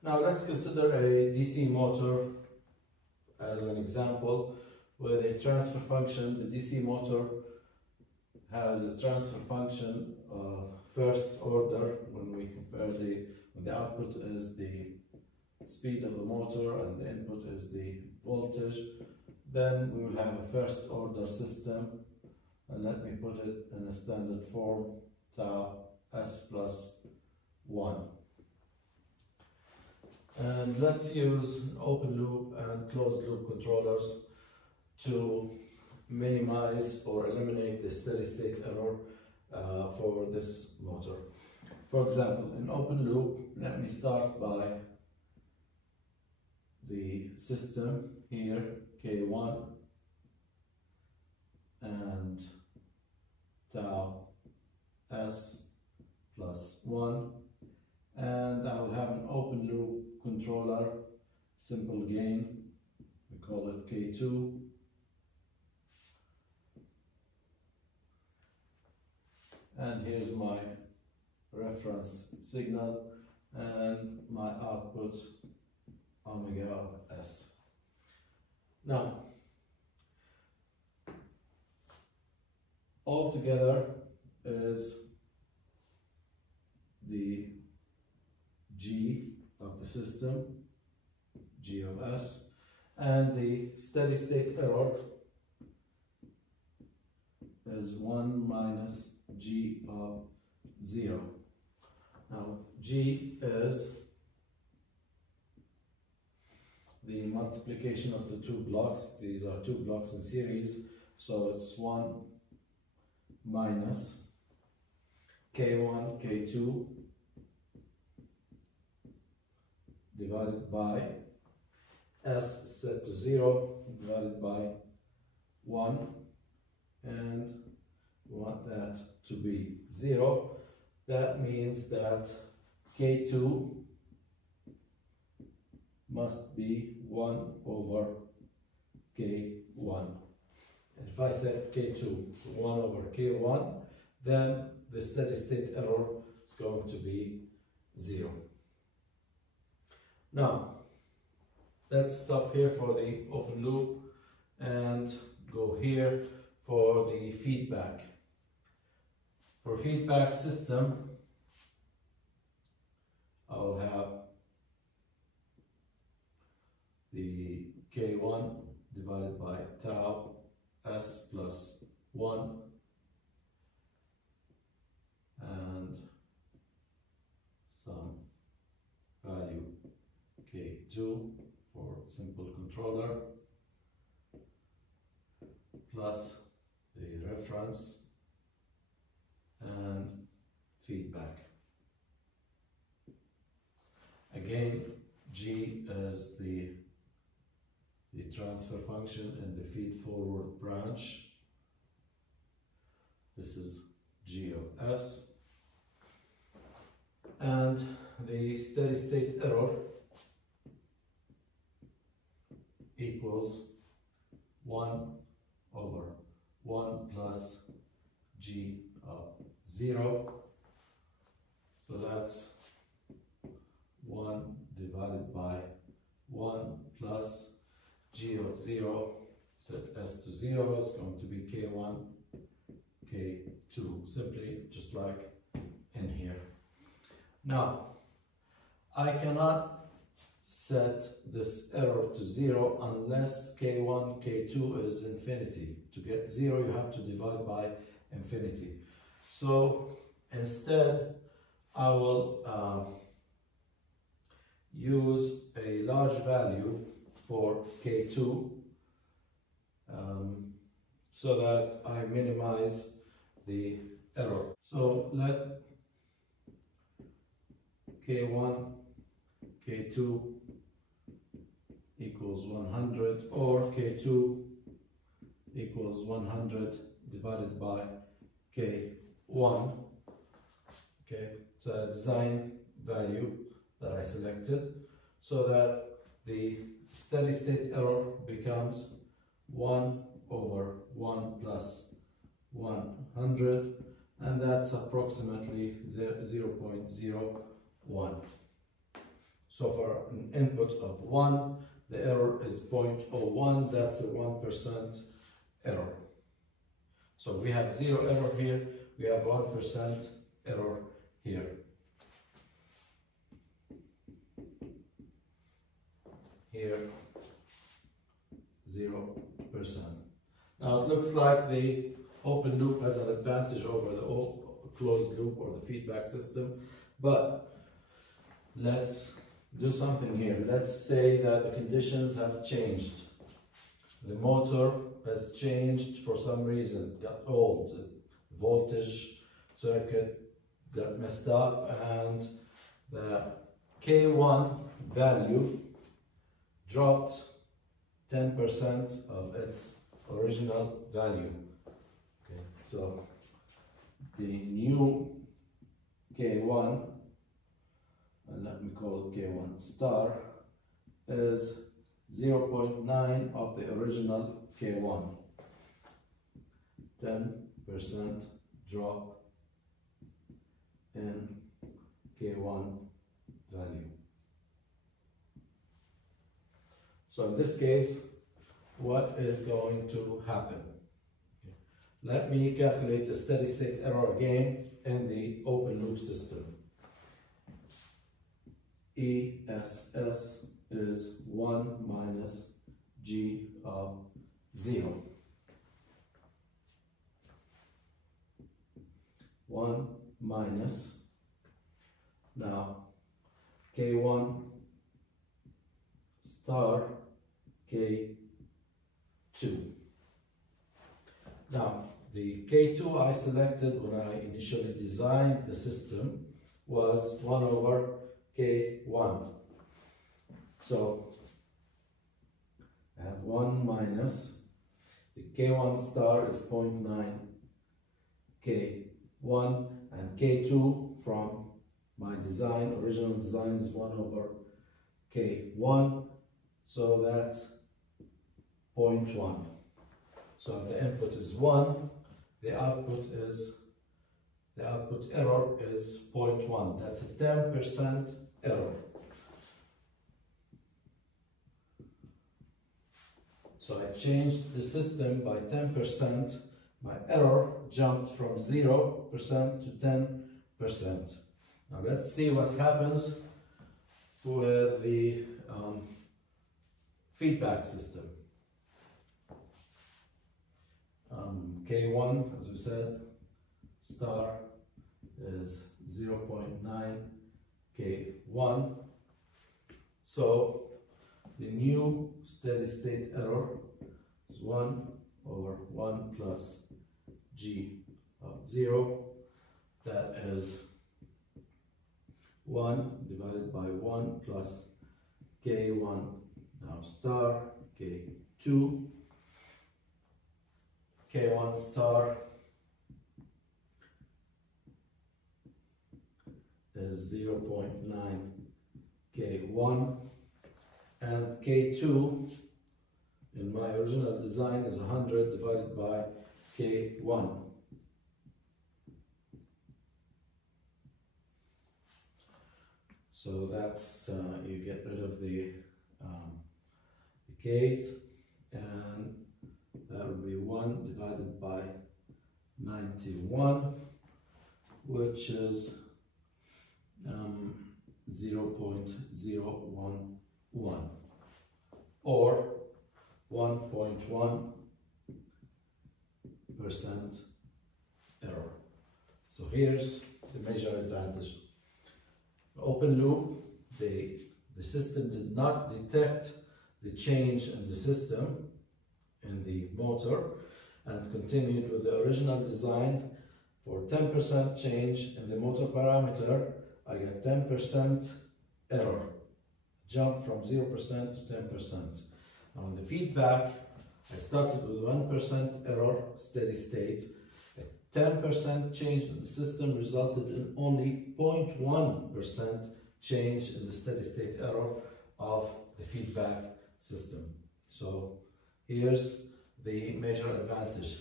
Now let's consider a DC motor as an example with a transfer function. The DC motor has a transfer function of first order when we compare when the output is the speed of the motor and the input is the voltage. Then we will have a first order system, and let me put it in a standard form, tau s plus 1. And let's use open loop and closed loop controllers to minimize or eliminate the steady state error for this motor. For example, in open loop, let me start by the system here, K1 and tau s plus 1, and I will have an open loop controller, simple gain, we call it K2, and here's my reference signal and my output omega of s. Now, all together is the G of the system, G of s, and the steady state error is 1 minus G of 0. Now, G is the multiplication of the two blocks. These are two blocks in series, so it's 1 minus K1, K2 divided by S set to 0 divided by 1, and we want that to be 0. That means that K2 must be 1 over K1. And if I set K2 to 1 over K1, then the steady state error is going to be 0. Now, let's stop here for the open loop and go here for the feedback. For feedback system, I will have the K1 divided by tau s plus 1 and some value K2 for simple controller plus the reference and feedback. Again, G is the transfer function in the feed forward branch. This is G of s, and the steady state error equals 1 over 1 plus G of 0. So that's 1 divided by 1 plus G of 0, set S to 0, is going to be K1, K2, simply just like in here. Now, I cannot set this error to 0 unless K1, K2 is infinity. To get 0, you have to divide by infinity. So instead, I will use a large value for K2 so that I minimize the error. So let K1, K2 equals 100, or K2 equals 100 divided by K1. Okay, it's a design value that I selected, so that the steady state error becomes 1 over 1 plus 100, and that's approximately 0.01. So for an input of 1, the error is 0.01, that's a 1% error. So we have 0 error here, we have 1% error here. Here, 0%. Now it looks like the open loop has an advantage over the closed loop or the feedback system, but let's do something here. Let's say that the conditions have changed. The motor has changed for some reason, got old, voltage circuit got messed up, and the K1 value dropped 10% of its original value. Okay, so the new K1, and let me call it K1 star, is 0.9 of the original K1. 10% drop in K1 value. So in this case, what is going to happen? Okay. Let me calculate the steady state error again in the open loop system. ESS is 1 minus G of 0. 1 minus, now K1 star K2. Now the K2 I selected when I initially designed the system was 1 over K1. So I have 1 minus, the K1 star is 0.9 K1, and K2 from my design, original design, is 1 over K1, so that's 0.1. So if the input is 1, the output error is 0.1. That's a 10% error. So I changed the system by 10%. My error jumped from 0% to 10%. Now let's see what happens with the feedback system. K1, as we said, star is 0.9 K1. So the new steady state error is 1 over 1 plus G of 0. That is 1 divided by 1 plus K1, now star, K2. K1 star is 0.9 K1, and K2 in my original design is 100 divided by K1. So that's, you get rid of the K's, and that would be 1 divided by 91, which is 0.011, or 1.1% error. So here's the major advantage. Open loop, the system did not detect the change in the system, in the motor, and continued with the original design. For 10% change in the motor parameter, I get 10% error, jump from 0% to 10%. On the feedback, I started with 1% error, steady state. A 10% change in the system resulted in only 0.1% change in the steady state error of the feedback system. So here's the major advantage.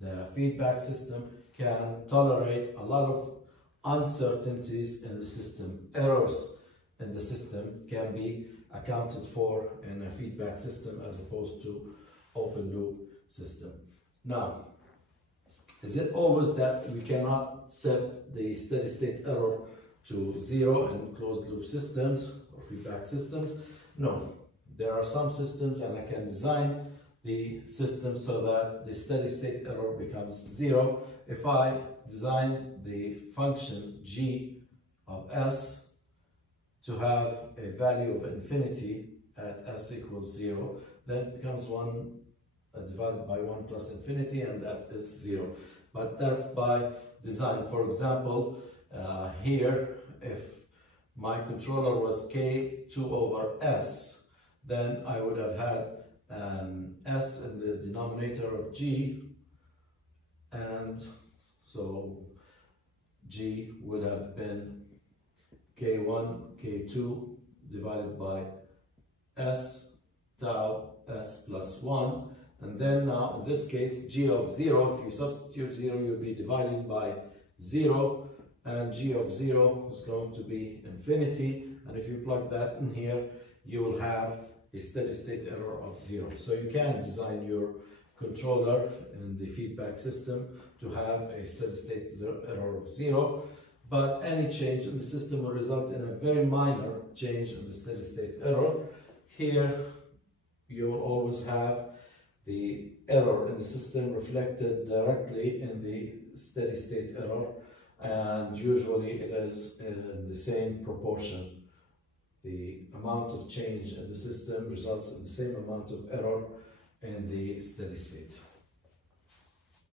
The feedback system can tolerate a lot of uncertainties in the system, errors in the system can be accounted for in a feedback system as opposed to open loop system. Now, is it always that we cannot set the steady state error to 0 in closed loop systems or feedback systems? No. There are some systems, and I can design the system so that the steady state error becomes 0 if I design the function g of s to have a value of infinity at s equals 0, then it becomes 1 divided by 1 plus infinity, and that is 0. But that's by design. For example, here, if my controller was k2 over s, then I would have had an s in the denominator of g, and so g would have been k1, k2 divided by s tau s plus 1, and then now in this case g of 0, if you substitute 0, you'll be dividing by 0, and g of 0 is going to be infinity, and if you plug that in here, you will have a steady state error of 0. So you can design your controller in the feedback system to have a steady state error of 0, but any change in the system will result in a very minor change in the steady state error. Here you will always have the error in the system reflected directly in the steady state error, and usually it is in the same proportion. The amount of change in the system results in the same amount of error in the steady state.